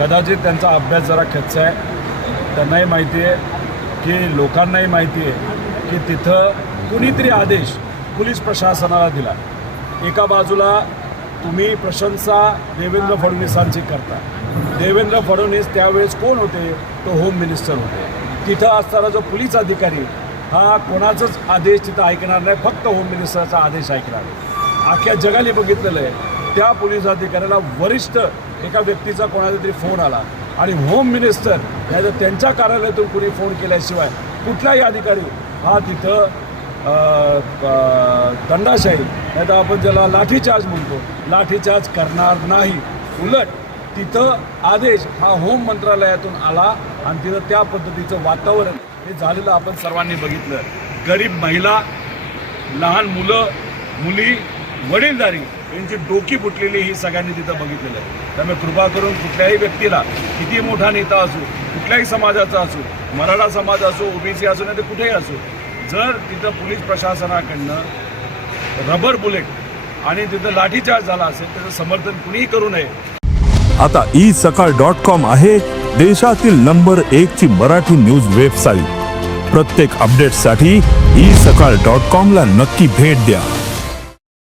कदाचित त्यांचा अभ्यास जरा कच्चा आहे. त्यांनाही माहिती आहे की लोकांनाही माहिती आहे की तिथं कुणीतरी आदेश पोलीस प्रशासनाला दिला. एका बाजूला तुम्ही प्रशंसा देवेंद्र फडणवीसांची करता. देवेंद्र फडणवीस त्यावेळेस कोण होते? तो होम मिनिस्टर होते. तिथं असणारा जो पोलीस अधिकारी हा कोणाचाच आदेश तिथं ऐकणार नाही, फक्त होम मिनिस्टरचा आदेश ऐकणार आहे. अख्ख्या जगाने बघितलेलं आहे. त्या पोलीस अधिकाऱ्याला वरिष्ठ एका व्यक्तीचा कोणाचा तरी फोन आला आणि होम मिनिस्टर या त्यांच्या कार्यालयातून कुणी फोन केल्याशिवाय कुठलाही अधिकारी हा तिथं दंडाशाही नाही तर आपण ज्याला लाठीचार्ज म्हणतो लाठीचार्ज करणार नाही. उलट तिथं आदेश हा होम मंत्रालयातून आला आणि तिथं त्या पद्धतीचं वातावरण हे झालेलं आपण सर्वांनी बघितलं. गरीब महिला, लहान मुलं मुली, वडीलधारी यांची डोकी फुटलेली ही सगळ्यांनी तिथं बघितलेलं आहे. त्यामुळे कृपा करून कुठल्याही व्यक्तीला, किती मोठा नेता असो, कुठल्याही समाजाचा असो, मराठा समाज असो, ओबीसी असो, नाही तर कुठेही असो, जर तिथं पोलीस प्रशासनाकडनं रबर बुलेट आणि तिथं लाठीचार्ज झाला असेल त्याचं समर्थन कुणीही करू नये. आता isakal.com आहे देशातील नंबर 1 ची मराठी न्यूज वेबसाईट. प्रत्येक अपडेटसाठी isakal.com ला नक्की भेट द्या.